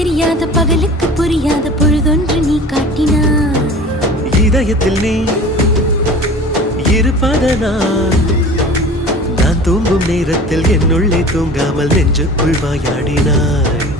தெரியாத பகலுக்கு புரியாத பொழுதொன்று நீ காட்டினாய். இதயத்தில் நீ இருப்பதனால் நான் தூங்கும் நேரத்தில் என்னுள்ளே தூங்காமல் நெஞ்சுக்குள் வாயாடினாய்.